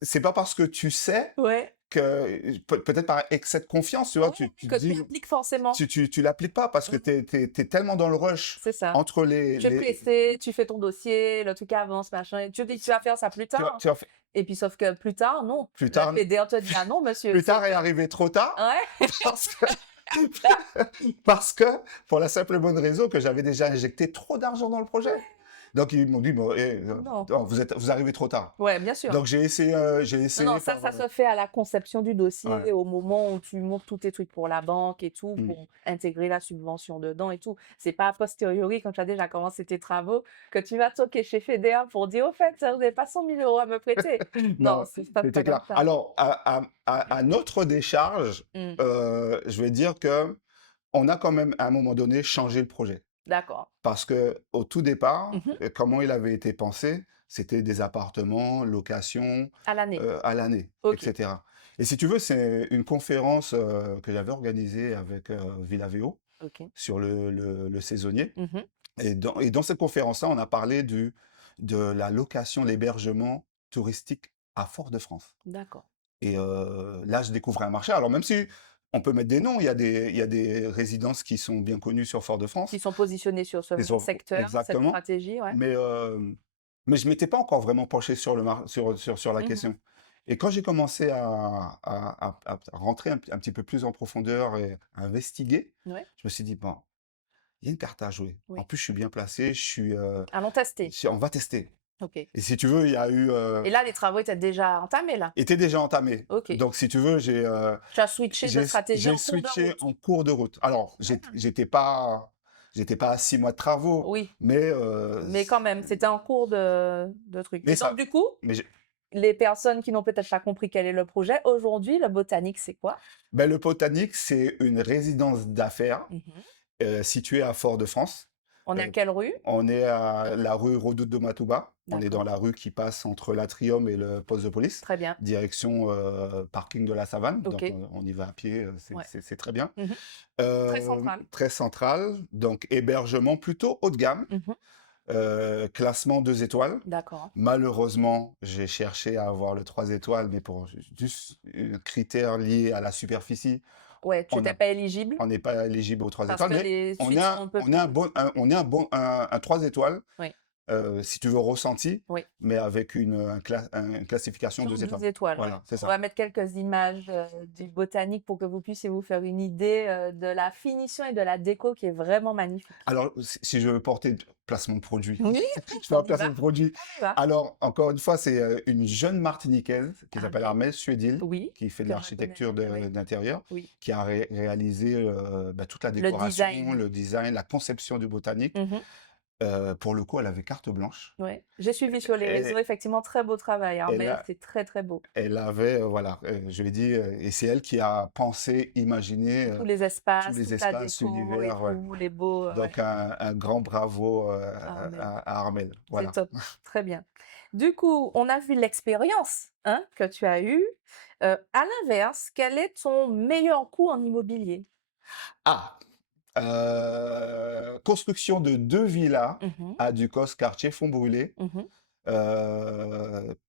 c'est pas parce que tu sais Ouais, que, peut-être par excès de confiance, tu vois, ouais, tu te que tu dis, appliques forcément. tu l'appliques pas parce que Mmh. t'es tellement dans le rush C'est ça. entre Tu es pressé, tu fais ton dossier, le truc avance, machin, et tu dis: «Tu vas faire ça plus tard». tu vas Et puis sauf que plus tard, non. plus La tard, fédère te dit: «Ah non monsieur, plus c'est tard est arrivé trop tard ouais, parce que, parce que, pour la simple et bonne raison que j'avais déjà injecté trop d'argent dans le projet. Donc ils m'ont dit, bon, non». non, vous arrivez trop tard. Ouais, bien sûr. Donc j'ai Non, non, essayé ça, par, ça se fait à la conception du ouais. dossier, au moment où tu montes tous tes trucs pour la banque et tout, Mm. pour intégrer la subvention dedans et tout. C'est pas a posteriori, quand tu as déjà commencé tes travaux, que tu vas toquer chez FEDER pour dire: «Au fait, vous n'avez pas 100 000 € à me prêter». Non, Non, c'est pas c'était comme clair. ça. Alors, à notre décharge, Mmh. je vais dire que on a quand même, à un moment donné, changé le projet. D'accord. Parce que au tout départ, Mmh. comment il avait été pensé, c'était des appartements, location, À l'année. à l'année, OK. etc. Et si tu veux, c'est une conférence que j'avais organisée avec Villavéo OK. sur le saisonnier. Mmh. Et dans cette conférence-là, on a parlé de la location, l'hébergement touristique à Fort-de-France. D'accord. Et là, je découvrais un marché. Alors même si on peut mettre des noms, il y a des résidences qui sont bien connues sur Qui Fort-de-France. sont positionnés sur ce Ils sont secteur, cette exactement, stratégie, ouais. mais je m'étais pas encore vraiment penché sur la Mmh. question. Et quand j'ai commencé à rentrer un petit peu plus en profondeur et à investiguer, Ouais, je me suis dit: «Bon, il y a une carte à jouer. En oui. plus, je suis bien placé, Allons tester. on va tester». OK. Et si tu veux, il y a eu, Et là, les travaux étaient déjà entamés, là? était déjà entamé. OK. Donc si tu veux, Tu as switché de stratégie j'ai en cours de switché route? en cours de route. Alors, Ah, j'étais pas à 6 mois de travaux, oui, mais mais quand même, c'était en cours de truc. mais Et donc ça du coup, mais les personnes qui n'ont peut-être pas compris quel est le projet, aujourd'hui, le botanique, c'est quoi? le Botanique, c'est une résidence d'affaires, Mmh. située à Fort-de-France. On est à Heu, quelle rue? on est à la rue Redoute de Matouba. On est dans D'accord, la rue qui passe entre l'Atrium et le poste de police, très bien. direction, parking de la Savane. Donc OK, on y va à pied, ouais. c'est très bien. Mmh. Très central. Très central, donc hébergement plutôt haut de gamme, Mmh. classement 2 étoiles. D'accord. Malheureusement, j'ai cherché à avoir le 3 étoiles, mais pour juste critères liés à la superficie, Ouais, tu on étais n'a pas éligible on n'est pas éligible aux 3 parce étoiles, que mais les on suites sont a un peu on a un plus bon un 3 étoiles, oui, si tu veux ressenti, oui. mais avec une classification Sur 2 12 étoiles. étoiles, ouais. Voilà, c'est On ça. va mettre quelques images, du botanique pour que vous puissiez vous faire une idée, de la finition et de la déco qui est vraiment magnifique. Alors, si je veux porter placement de produit, Oui, je fais on un y va, placement de produit. on y va. Alors, encore une fois, c'est une jeune Martiniquaise qui Ah s'appelle OK. Armelle Suédil, Oui, qui fait de que je connais, l'architecture oui, d'intérieur, oui. qui a réalisé toute la Le décoration, design. le design, la conception du botanique. Mmh. Pour le coup, elle avait carte blanche. Ouais. J'ai suivi sur les réseaux, Et, effectivement, très beau travail, et Armel, là, c'est très, très beau. elle avait, voilà, je lui ai dit, et c'est elle qui a pensé, imaginé Tous les tous espaces, les toute la espaces, déco et l'univers, ouais. tout, les beaux, ouais, Donc, un grand bravo Armel. à Armelle. C'est Voilà. top, très bien. Du coup, on a vu l'expérience, hein, que tu as eue. À l'inverse, quel est ton meilleur coup en immobilier? Ah! Construction de 2 villas Mmh mh. à Ducos, quartier Font-Brûlé, Mmh.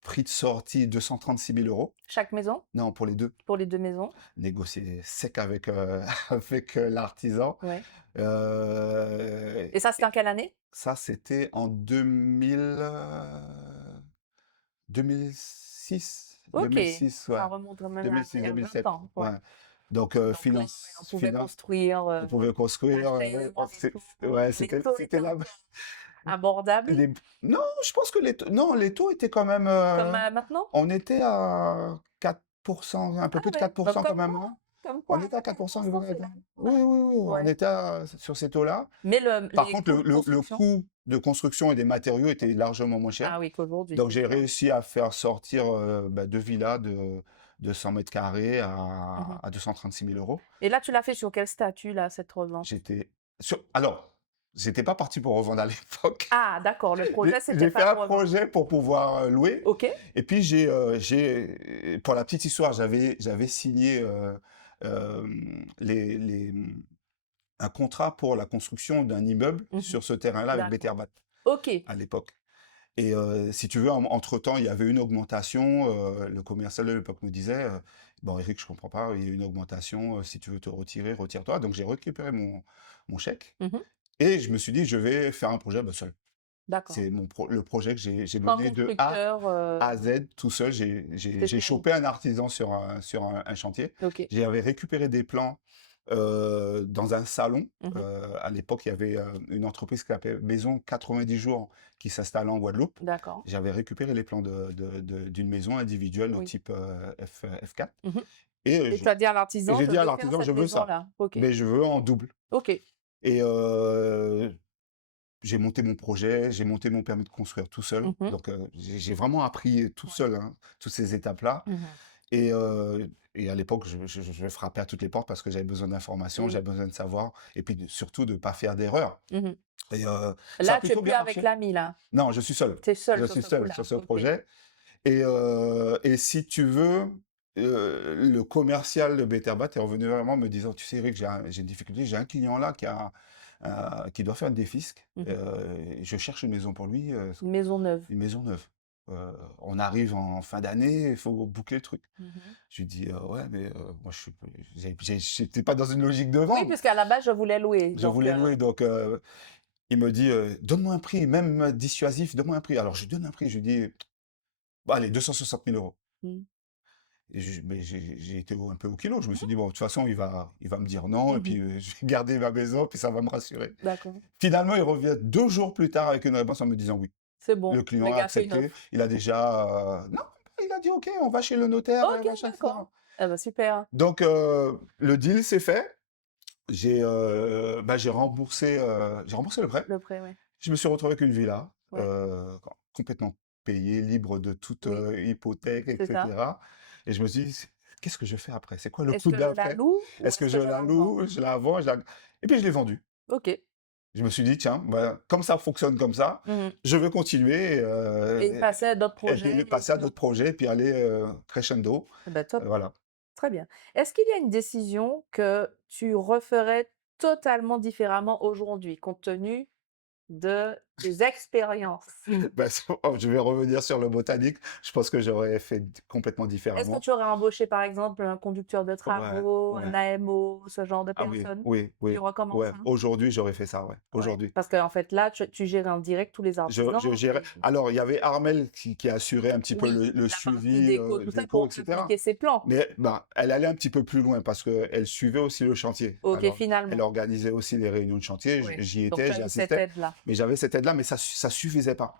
Prix de sortie 236 000 euros. Chaque maison? Non, pour les deux. Pour les 2 maisons? Négocié sec avec, avec l'artisan. Ouais. Et ça, c'était Et en quelle année? ça, c'était en 2006, OK, 2006, ouais. ça remonte quand même à il 2006, y a 20 2007, ans, ouais. ouais. Donc, Donc là, ouais, on pouvait finance, construire, on pouvait construire, HLM oh, et tout. ouais, Les c'était, taux étaient c'était là. encore abordables, Les non, je pense que non, les taux étaient quand même, comme, maintenant? on était à 4%, un peu Ah plus de ouais, bah, 4% quand même, hein. comme On quoi, était à à 4%, 4 ouais. finalement, Oui, oui, oui, on ouais. était sur ces taux-là. Mais Par les contre, coûts de le construction? coût de construction et des matériaux était largement moins cher. Ah oui, qu'aujourd'hui, Donc, c'est j'ai sûr. réussi à faire sortir bah, deux villas de 100 mètres carrés Mmh. à 236 000 euros. Et là, tu l'as fait sur quel statut là, cette revente? J'étais alors, j'étais pas parti pour revendre à l'époque. Ah d'accord, le projet, c'était J'ai fait pas un pour revendre. projet pour pouvoir louer. OK. Et puis, pour la petite histoire, j'avais signé un contrat pour la construction d'un immeuble Mmh. sur ce terrain-là avec D'accord. Beterbat OK. à l'époque. Et si tu veux, entre-temps, il y avait une augmentation. Le commercial de l'époque me disait, bon, Eric, je comprends pas, il y a une augmentation. Si tu veux te retirer, retire-toi. Donc, j'ai récupéré mon chèque Mmh. et je me suis dit, je vais faire un projet bah, seul. D'accord. C'est le projet que j'ai Sans mené de A constructeur, à Z tout seul. J'ai c'était chopé un artisan sur un chantier. OK. J'avais récupéré des plans dans un salon. Mmh. À l'époque, il y avait une entreprise qui s'appelait Maison 90 jours qui s'installait en Guadeloupe. D'accord. J'avais récupéré les plans d'une maison individuelle au Oui. type F4. Mmh. Et Et tu as dit à l'artisan: j'ai «Je dit à veux faire l'artisan, je cette veux ça, maison-là». OK. mais je veux en double. OK. Et j'ai monté mon projet, j'ai monté mon permis de construire tout seul. Mmh. Donc, j'ai vraiment appris tout Ouais. seul, hein, toutes ces étapes-là. Mmh. Et à l'époque, je frappais à toutes les portes parce que j'avais besoin d'informations, Oui. j'avais besoin de savoir, et puis surtout de ne pas faire d'erreur. Mmh. Et ça a Là, tu es plutôt plus bien avec marché. l'ami là? Non, je suis seul. Tu es seul Je sur suis ce seul coup-là? sur ce OK. projet. Et si tu veux, le commercial de Beterbat est revenu vers moi me disant, tu sais, Eric, j'ai une difficulté, j'ai un client là qui doit faire une défisque. Mmh. Je cherche une maison pour lui, Une maison neuve? une maison neuve. On arrive en fin d'année, il faut boucler le truc. Mmh. Je lui dis, ouais, mais moi, j'étais pas dans une logique de Oui, vente. puisqu'à la base, je voulais louer, Je donc voulais louer, donc il me dit, donne-moi un prix, même dissuasif, donne-moi un prix. Alors, je lui donne un prix, je lui dis, bah, allez, 260 000 euros. mmh. Et mais j'ai été un peu au kilo. Je me suis dit, bon, de toute façon, il va me dire non, et Mmh. puis je vais garder ma maison, puis ça va me rassurer. D'accord. Finalement, il revient 2 jours plus tard avec une réponse en me disant oui. C'est bon, Le client le a gars fait une accepté. offre. Il a déjà. Non, il a dit ok, on va chez le notaire, OK, machin, etc. d'accord. Ah bah, super. Donc, le deal s'est fait. Bah, j'ai remboursé le prêt. Le prêt, ouais. Je me suis retrouvé avec une villa, Ouais. complètement payée, libre de toute Oui, hypothèque, c'est ça. etc. Et je me suis dit, qu'est-ce que je fais après? C'est quoi le Est-ce coup que je la d'après? loue ou Est-ce que est-ce je que je la la vends? loue, je la vends, et puis je l'ai vendue. OK. Je me suis dit, tiens, bah, comme ça fonctionne comme ça, Mmh. je vais continuer Et passer à d'autres et puis projets et passer à puis d'autres projets, et puis aller crescendo. eh bah, top, Voilà. très bien. Est-ce qu'il y a une décision que tu referais totalement différemment aujourd'hui, compte tenu de tes expériences? Bah, je vais revenir sur le botanique. Je pense que j'aurais fait complètement Est-ce que différemment. tu aurais embauché, par exemple, un conducteur de Ouais, travaux, un ouais. AMO, ce genre de Ah oui, personne? oui, Tu oui, recommences, ouais. hein? Aujourd'hui, j'aurais fait ça, ouais. Ouais, Aujourd'hui. parce qu'en fait, là, tu gérais en direct tous les artisans Je gérais. et Alors, il y avait Armel qui assurait un petit peu oui, le la partie suivi, déco, tout ça déco, pour etc. appliquer ses plans. Mais ben, elle allait un petit peu plus loin parce qu'elle suivait aussi le chantier. OK, Alors, elle finalement. organisait aussi les réunions de chantier. Ouais, J'y donc tu étais, as j'y eu cette assistais. aide-là. Mais j'avais cette aide-là, mais ça suffisait pas.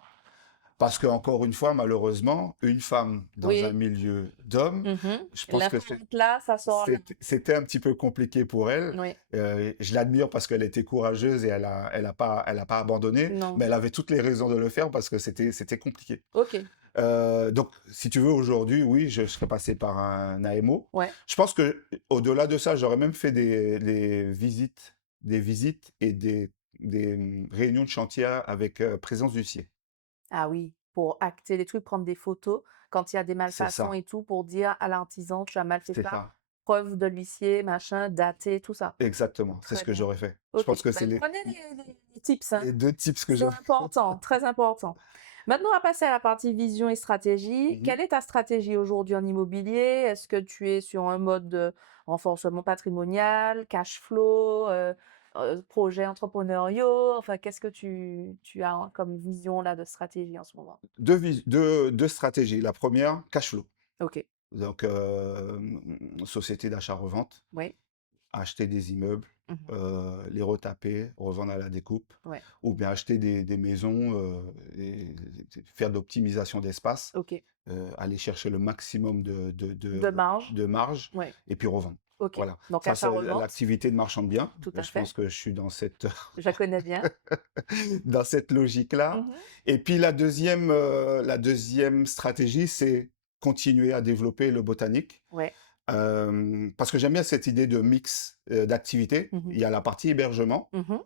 Parce que, encore une fois, malheureusement, une femme dans un Oui. milieu d'hommes, Mmh. je pense que L'info rentre là, ça sort là. c'était un petit peu compliqué pour elle. Oui. Je l'admire parce qu'elle était courageuse et elle a pas abandonné, Non. mais elle avait toutes les raisons de le faire parce que c'était compliqué. OK. Donc, si tu veux, aujourd'hui, oui, je serais passé par un AMO. Ouais. Je pense que au-delà de ça, j'aurais même fait des visites et des réunions de chantier avec présence d'huissier. Ah oui, pour acter les trucs, prendre des photos quand il y a des C'est malfaçons ça, et tout, pour dire à l'artisan: «Tu as mal fait c'est ça», ça. preuve de l'huissier, machin, daté, tout ça. Exactement, c'est ce Très que bien. j'aurais fait. Je OK. pense que c'est Ben, prenez les tips, hein. les deux tips que C'est je. important, très important. Maintenant, on va passer à la partie vision et stratégie. Mhm. Quelle est ta stratégie aujourd'hui en immobilier? Est-ce que tu es sur un mode de renforcement patrimonial, cash flow, projets entrepreneuriaux? Enfin, qu'est-ce que tu as comme vision là de stratégie en ce moment? Deux stratégies. La première, cash flow. OK. Donc, société d'achat-revente, Oui. acheter des immeubles, Mmh. les retaper, revendre à la découpe, Ouais. ou bien acheter des maisons et faire de l'optimisation d'espace, OK. aller chercher le maximum De marge? de marge Ouais. et puis revendre. OK. Voilà, Donc ça c'est achat-revente? l'activité de marchand de biens. Tout à Je pense fait. que je suis dans cette, Je la connais bien. dans cette logique-là. Mmh. Et puis la deuxième stratégie, c'est continuer à développer le botanique. Ouais. Parce que j'aime bien cette idée de mix d'activités. Mmh. Il y a la partie hébergement, Mmh.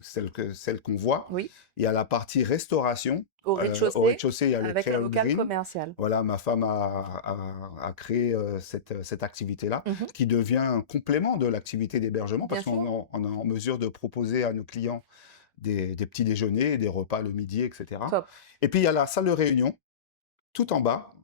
celle qu'on voit. Oui. Il y a la partie restauration. Au Au rez-de-chaussée rez-de-chaussée, il y a le avec un Creole local Green. commercial. Voilà, ma femme a créé cette activité-là, Mmh. qui devient un complément de l'activité d'hébergement, Bien parce sûr. on est en mesure de proposer à nos clients des petits déjeuners, des repas le midi, etc. Top. Et puis il y a la salle de réunion, tout en bas,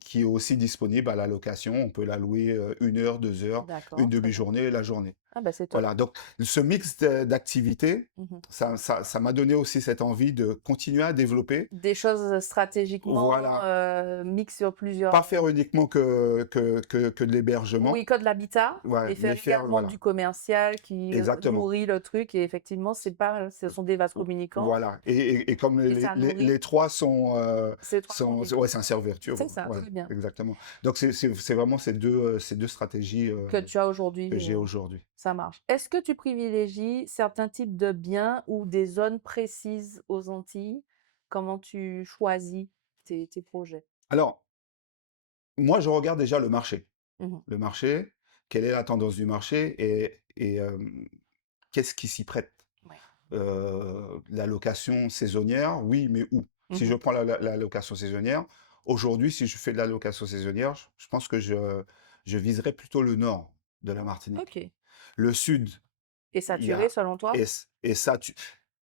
qui est aussi disponible à la location. On peut la louer 1 heure, 2 heures, une D'accord, très bien. demi-journée, la journée. Ah bah, c'est top. Voilà, donc ce mix d'activités, Mmh. ça m'a donné aussi cette envie de continuer à développer. Des choses, stratégiquement, Voilà, mixes sur plusieurs, pas faire uniquement que de l'hébergement, oui, code l'habitat ouais, et mais faire faire, également voilà, du commercial qui, exactement. nourrit le truc et effectivement, c'est pas ce sont des vases communicants Voilà, et comme et ça nourrit les trois ces 3 convives. ouais, c'est un cercle vertueux, C'est ça, ouais, très bien, exactement. Donc c'est vraiment ces deux stratégies que tu as aujourd'hui, que j'ai aujourd'hui. ça marche. Est-ce que tu privilégies certains types de biens ou des zones précises aux Antilles? Comment tu choisis tes projets? Alors, moi, je regarde déjà le marché. Mmh. Le marché, quelle est la tendance du marché et qu'est-ce qui s'y prête? Ouais. La location saisonnière, oui, mais où? Si je Mmh. prends la location saisonnière, aujourd'hui, si je fais de la location saisonnière, je pense que je viserais plutôt le nord de la Martinique. OK, Le sud, et il y saturé a selon toi? et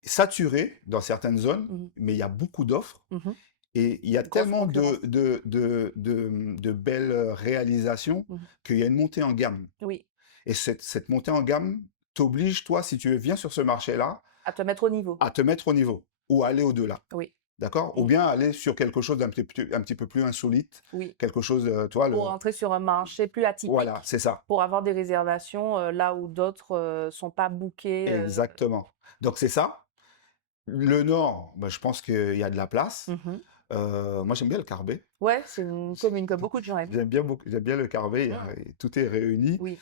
saturé dans certaines zones, Mmh. mais il y a beaucoup d'offres Mmh. et il y a Grosse tellement concurrence. de belles réalisations Mmh. qu'il y a une montée en gamme. Oui, Et cette montée en gamme t'oblige, toi, si tu viens sur ce marché-là, à te mettre au niveau. à te mettre au niveau ou à aller au-delà. Oui. D'accord? Ou Mmh. bien aller sur quelque chose un petit peu plus insolite, Oui, quelque chose, tu vois, pour entrer sur un marché plus voilà, atypique, c'est ça. pour avoir des réservations, là où d'autres, sont pas bookés, Exactement. Donc c'est ça. Le Nord, bah, je pense qu'il y a de la place. mmh. Moi, j'aime bien le Carbet. Ouais, c'est une commune que beaucoup de gens aiment. J'aime bien le Carbet, Mmh. tout est réuni. Oui,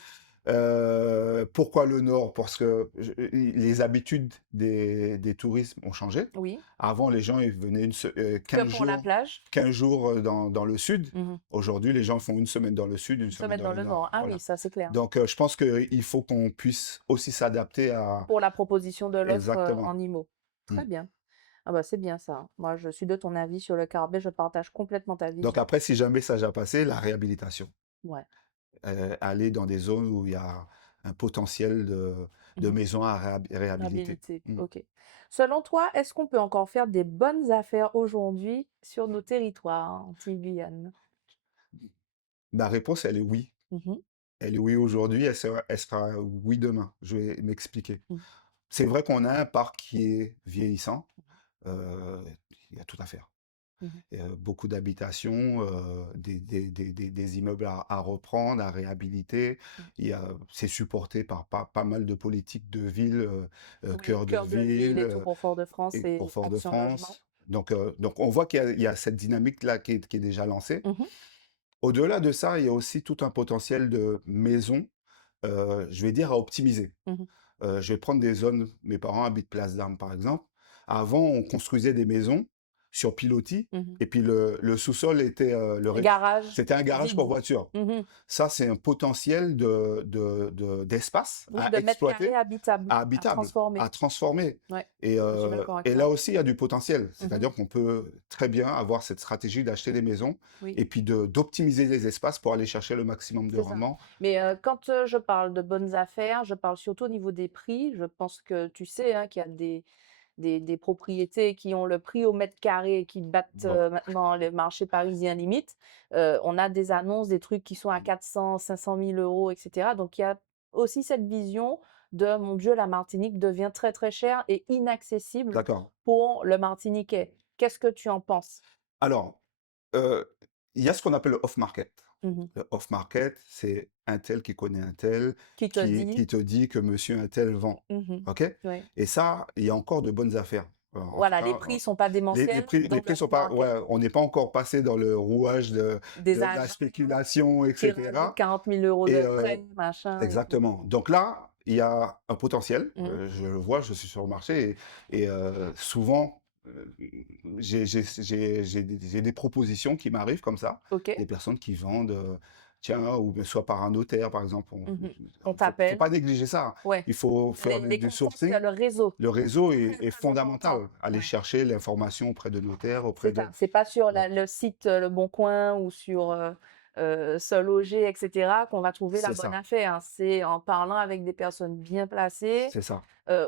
Pourquoi le Nord? Parce que les habitudes des tourismes ont changé. oui, Avant, les gens ils venaient que pour la plage. 15 jours dans le sud. Mmh. Aujourd'hui, les gens font une semaine dans le sud, une Se semaine mettre dans dans le le nord. nord. Ah oui, Voilà. ça, c'est clair. Donc, je pense qu'il faut qu'on puisse aussi s'adapter à... Pour la proposition de l'offre, Exactement. en IMO. Mm. Très bien. Ah bah, c'est bien ça. Moi, je suis de ton avis sur le Carbet, je partage complètement ta Donc, vision. après, si jamais ça a passé, la réhabilitation. Ouais. Aller dans des zones où il y a un potentiel de Mmh. maisons à réhabiliter. Habilité, Mm. OK. Selon toi, est-ce qu'on peut encore faire des bonnes affaires aujourd'hui sur nos territoires Antilles-Guyane? La réponse, elle est oui. Mmh. Elle est oui aujourd'hui, elle sera oui demain. Je vais m'expliquer. Mmh. C'est vrai qu'on a un parc qui est vieillissant. euh, il y a tout à faire. Mmh. Beaucoup d'habitations, des immeubles à reprendre, à réhabiliter. Mmh. C'est supporté par pas mal de politiques de ville, Oui, cœur de cœur de ville ville et tout pour Fort-de-France et pour et Action Logement. Fort-de-France. Donc on voit qu'il y a cette dynamique-là qui est déjà lancée. Mmh. Au-delà de ça, il y a aussi tout un potentiel de maisons, je vais dire, à optimiser. Mmh. Je vais prendre des zones, mes parents habitent Place d'Armes par exemple. Avant, on construisait des maisons sur pilotis Mmh. et puis le sous-sol était, Garage c'était un garage pour vide. voiture. Mmh. Ça, c'est un potentiel d'espace Oui, à de mètres carrés exploiter, habitables, à à habitable, transformer. à transformer. Ouais, Et, je suis d'accord avec et toi. là aussi, il y a du potentiel. Mmh. C'est-à-dire qu'on peut très bien avoir cette stratégie d'acheter des maisons Oui, et puis d'optimiser les espaces pour aller chercher le maximum de c'est ça. rendement. Mais quand, je parle de bonnes affaires, je parle surtout au niveau des prix. Je pense que tu sais, hein, qu'il y a des propriétés qui ont le prix au mètre carré et qui battent, Bon, maintenant le marché parisien limite, on a des annonces, des trucs qui sont à 400 000 500 000 € et cetera. Donc il y a aussi cette vision de: «Mon Dieu, la Martinique devient très, très chère et inaccessible d'accord. pour le Martiniquais». Qu'est-ce que tu en penses? Alors, heu, il y a ce qu'on appelle le off market. Mmh. Le off market, c'est un tel qui connaît un tel, Qui te dit? qui te dit que monsieur un tel vend. Mmh. OK? Ouais. Et ça, il y a encore de bonnes affaires. En tout Voilà, les cas, prix sont pas démentiels dans les le prix sont pas, off-market. ouais, on n'est pas encore passé dans le rouage Des de la agents spéculation, qui rajoutent etc. 40 000 € Et de frais, machin et tout. exactement. Donc là, il y a un potentiel. Mmh. Je le vois, je suis sur le marché et souvent, j'ai des propositions qui m'arrivent comme ça, OK. des personnes qui vendent, tiens, ou bien soit par un notaire, par exemple. Mmh. On Faut t'appelle. pas négliger ça, hein. Ouais. Il faut faire Les du contacts, sourcing. le réseau, Le réseau très, est très important. fondamental. Aller Ouais. chercher l'information auprès de notaires, auprès C'est ça. de... C'est pas sur Ouais, le site, Le Bon Coin ou sur, Se Loger et cetera qu'on va trouver la c'est bonne ça, affaire, hein. C'est en parlant avec des personnes bien placées, c'est ça.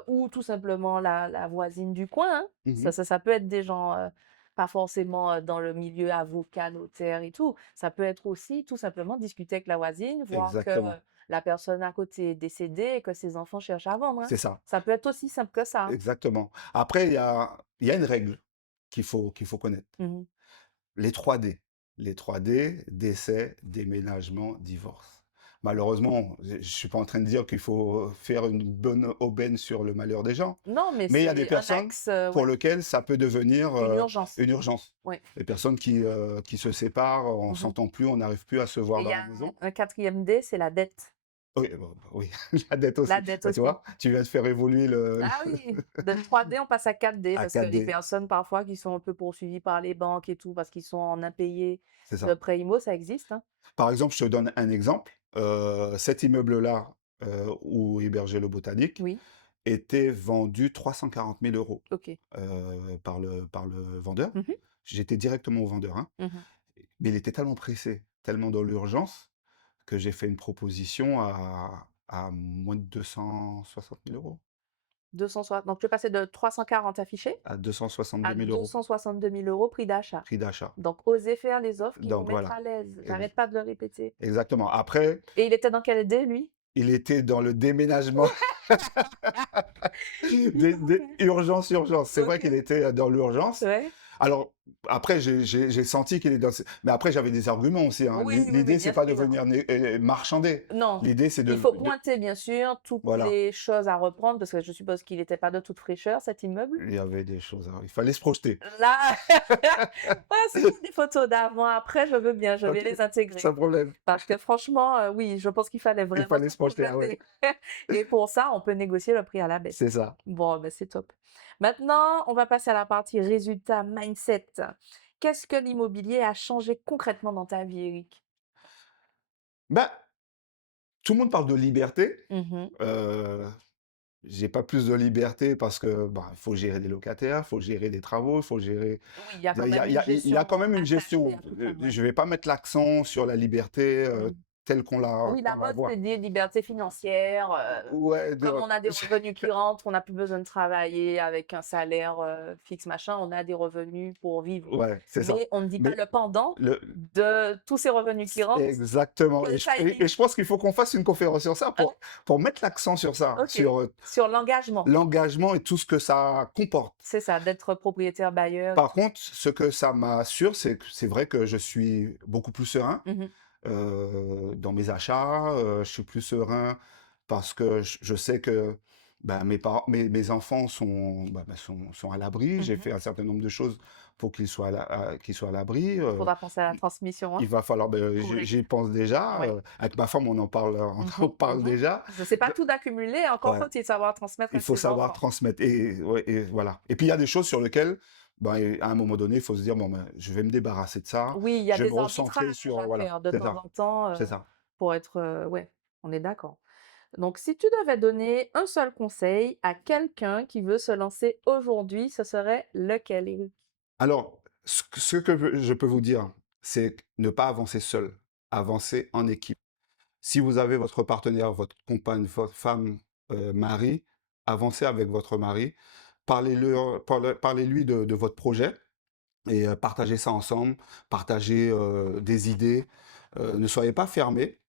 ou tout simplement la voisine du coin, hein. Ça Mhm. ça ça peut être des gens, pas forcément, dans le milieu avocat, notaire et tout. Ça peut être aussi tout simplement discuter avec la voisine, voir que Exactement, la personne à côté est décédée et que ses enfants cherchent à vendre, hein. c'est ça. Ça peut être aussi simple que ça, hein. Exactement. Après, il y a une règle qu'il faut connaître. Mmh. Les 3D. Les 3D, décès, déménagement, divorce. Malheureusement, je ne suis pas en train de dire qu'il faut faire une bonne aubaine sur le malheur des gens, Non, mais mais il y a des c'est un personnes axe, pour ouais, lesquelles ça peut devenir une urgence. une urgence. Ouais. Les personnes qui se séparent, on ne Mmh. s'entend plus, on n'arrive plus à se voir Et il dans y la a maison. un 4e D, c'est la dette. Oui, oui, la dette La aussi. dette Bah, tu aussi. vois, tu viens de faire évoluer Ah oui, de 3D, on passe à 4D à parce que les 4D. personnes parfois qui sont un peu poursuivies par les banques et tout, parce qu'ils sont en impayés C'est de ça. prêts IMO, ça existe, hein? Par exemple, je te donne un exemple. Cet immeuble-là, où hébergeait le Botanique, Oui, était vendu 340 000 € OK. par le vendeur. Mmh mh. J'étais directement au vendeur, hein. Mmh. Mais il était tellement pressé, tellement dans l'urgence, que j'ai fait une proposition à moins de 260 000 €, 260, donc tu es passé de 340 affichés à 262 à 000 €, 262 000 € prix d'achat. prix d'achat. Donc osez faire les offres qui vous Donc mettent voilà, à l'aise. ex- J'arrête pas de le répéter. exactement. Après, Et il était dans quel D, lui? il était dans le déménagement. Urgence, urgence. C'est vrai qu'il OK. était dans l'urgence. Ouais. Alors, après, j'ai senti qu'il est dans... Mais après, j'avais des arguments aussi, hein. Oui, oui, oui, L'idée, c'est bien pas de sûr. venir marchander. Non, L'idée, c'est il faut pointer bien sûr toutes Voilà. les choses à reprendre parce que je suppose qu'il n'était pas de toute fraîcheur, cet immeuble. Il y avait des choses, il fallait se projeter. Là, ouais, c'est des photos d'avant, après, je veux bien, je vais Ok, les intégrer. sans problème. Parce que franchement, oui, je pense qu'il fallait Il vraiment fallait se se projeter, ah ouais. projeter. Et pour ça, on peut négocier le prix à la C'est baisse. ça. Bon, ben, c'est top. Maintenant, on va passer à la partie résultat, mindset. Qu'est-ce que l'immobilier a changé concrètement dans ta vie, Eric? Ben, tout le monde parle de liberté. Mhm. Euh, j'ai pas plus de liberté parce que bah, il faut gérer des locataires, il faut gérer des travaux, il faut gérer... Oui, il y a quand même une Il y a gestion quand même une attachée gestion. à tout ça, ouais. Je vais pas mettre l'accent sur la liberté telle Oui, la qu'on la mode, voit. c'est des libertés financières. Ouais, Comme on a des revenus qui rentrent, on n'a plus besoin de travailler avec un salaire fixe, machin, on a des revenus pour vivre. ouais, c'est ça. Mais on ne dit pas Mais le pendant le, de tous ces revenus qui rentrent, exactement. que ça élimine. Et je pense qu'il faut qu'on fasse une conférence sur ça Ah, pour mettre l'accent sur ça, ok, sur sur l'engagement. l'engagement et tout ce que ça comporte. C'est ça, d'être propriétaire bailleur et Par tout. contre, ce que ça m'assure, c'est que c'est vrai que je suis beaucoup plus serein Mhm, dans mes achats. Je suis plus serein parce que je sais que bah, mes enfants sont à l'abri. J'ai mhm. fait un certain nombre de choses pour qu'ils soient à l'abri. Il faudra penser à la transmission, hein, Il va falloir, pour les... j'y pense déjà. Ouais. Avec ma femme, on en Mhm, parle mhm. déjà. C'est pas De- tout d'accumuler, encore ouais, faut-il savoir transmettre il à faut ses savoir enfants. transmettre. Et, ouais, et voilà. Et puis, il y a des choses sur lesquelles, ben, à un moment donné, il faut se dire, bon, ben, je vais me débarrasser de ça. Oui, il y a Je vais des me recentrer arbitrages sur, à voilà, faire de c'est temps ça, en temps c'est ça. pour être... ouais, on est d'accord. Donc, si tu devais donner un seul conseil à quelqu'un qui veut se lancer aujourd'hui, ce serait lequel, Eric? Alors, ce que je peux vous dire, c'est ne pas avancer seul, avancer en équipe. Si vous avez votre partenaire, votre compagne, votre femme, mari, avancez avec votre mari. parlez-lui de votre projet et partagez ça ensemble, partagez des idées. Ne soyez pas fermés.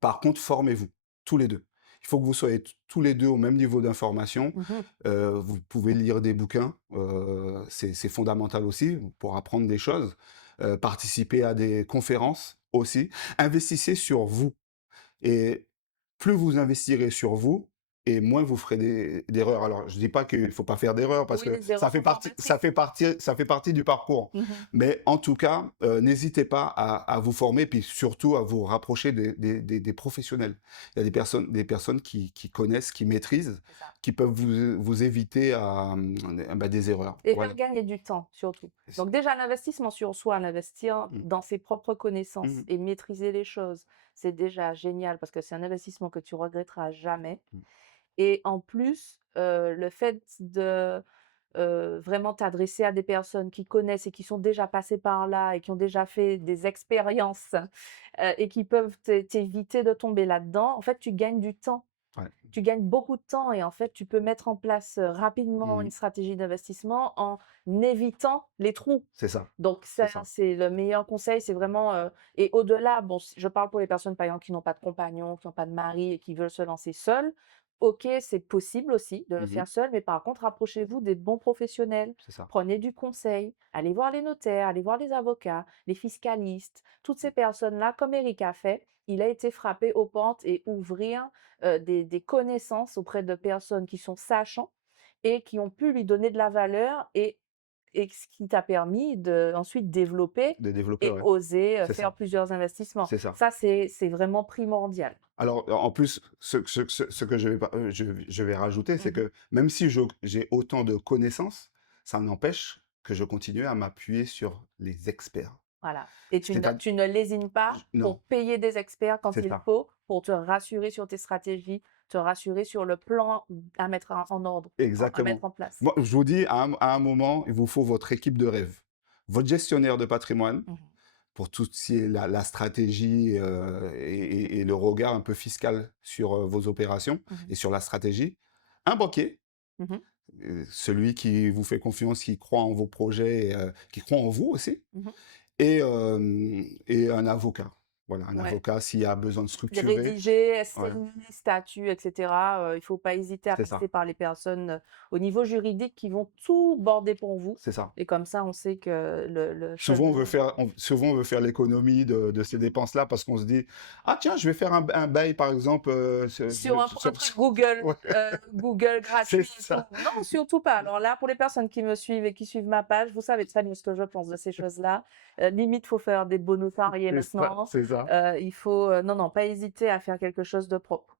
Par contre, formez-vous, tous les deux. Il faut que vous soyez tous les deux au même niveau d'information. Mmh. Vous pouvez lire des bouquins, c'est fondamental aussi pour apprendre des choses. Participer à des conférences aussi. Investissez sur vous. Et plus vous investirez sur vous et moins vous ferez d'erreurs. Alors, je dis pas qu'il faut pas faire d'erreurs parce Oui, que les erreurs sont formatrices. ça fait partie du parcours. Mmh. Mais en tout cas, n'hésitez pas à vous former, puis surtout à vous rapprocher des professionnels. Il y a des personnes qui connaissent, qui maîtrisent, C'est ça. qui peuvent vous éviter bah, des erreurs. Et faire Voilà. gagner du temps, surtout. Donc déjà, l'investissement sur soi, l'investir Mmh. dans ses propres connaissances Mmh. et maîtriser les choses, c'est déjà génial parce que c'est un investissement que tu regretteras jamais. Mmh. Et en plus, le fait de, vraiment t'adresser à des personnes qui connaissent et qui sont déjà passées par là et qui ont déjà fait des expériences, et qui peuvent t'éviter de tomber là-dedans, en fait, tu gagnes du temps. Ouais. Tu gagnes beaucoup de temps et en fait, tu peux mettre en place, rapidement Mmh. une stratégie d'investissement en évitant les trous. C'est ça, Donc c'est ça, ça. c'est le meilleur conseil, c'est vraiment, et au-delà, bon, je parle pour les personnes, par exemple, qui n'ont pas de compagnon, qui n'ont pas de mari et qui veulent se lancer seules. OK, c'est possible aussi de le Mmh. faire seul, mais par contre, rapprochez-vous des bons professionnels. C'est ça. Prenez du conseil, allez voir les notaires, allez voir les avocats, les fiscalistes, toutes ces personnes-là, comme Eric a fait. Il a été frappé aux portes et ouvrir des connaissances auprès de personnes qui sont sachants et qui ont pu lui donner de la valeur et ce qui t'a permis de ensuite développer De développer, et ouais. oser, C'est faire ça, plusieurs investissements. c'est ça. Ça, c'est vraiment primordial. Alors, en plus, ce que je vais rajouter, c'est Mmh. que même si j'ai autant de connaissances, ça n'empêche que je continue à m'appuyer sur les experts. Voilà, et C'est à tu ne lésines pas non, pour payer des experts quand c'est il ça. faut, pour te rassurer sur tes stratégies, te rassurer sur le plan à mettre en ordre, à Exactement. mettre en place. Moi, je vous dis, à un moment, il vous faut votre équipe de rêve. Votre gestionnaire de patrimoine, Mmh. pour tout ce qui est la stratégie, et le regard un peu fiscal sur, vos opérations Mmh. et sur la stratégie. Un banquier, Mmh. celui qui vous fait confiance, qui croit en vos projets, qui croit en vous aussi. Mmh. Et un avocat. Voilà, un Ouais. avocat s'il y a besoin de structurer. Rédiger, Ouais, signer les statuts et cetera, il faut pas hésiter à c'est ça, passer par les personnes, au niveau juridique qui vont tout border pour vous c'est ça. et comme ça, on sait que le Souvent, chemin souvent, on veut faire l'économie de ces dépenses-là parce qu'on se dit: «Ah tiens, je vais faire un bail, par exemple, sur un truc Google, ouais, Google c'est gratuit et tout. ça, Non, surtout pas. Alors là, pour les personnes qui me suivent et qui suivent ma page, vous savez très bien ce que je pense de ces choses-là. Limite, faut faire des beaux notariés c'est ça, maintenant. c'est ça. Il faut, non, non, pas hésiter à faire quelque chose de propre.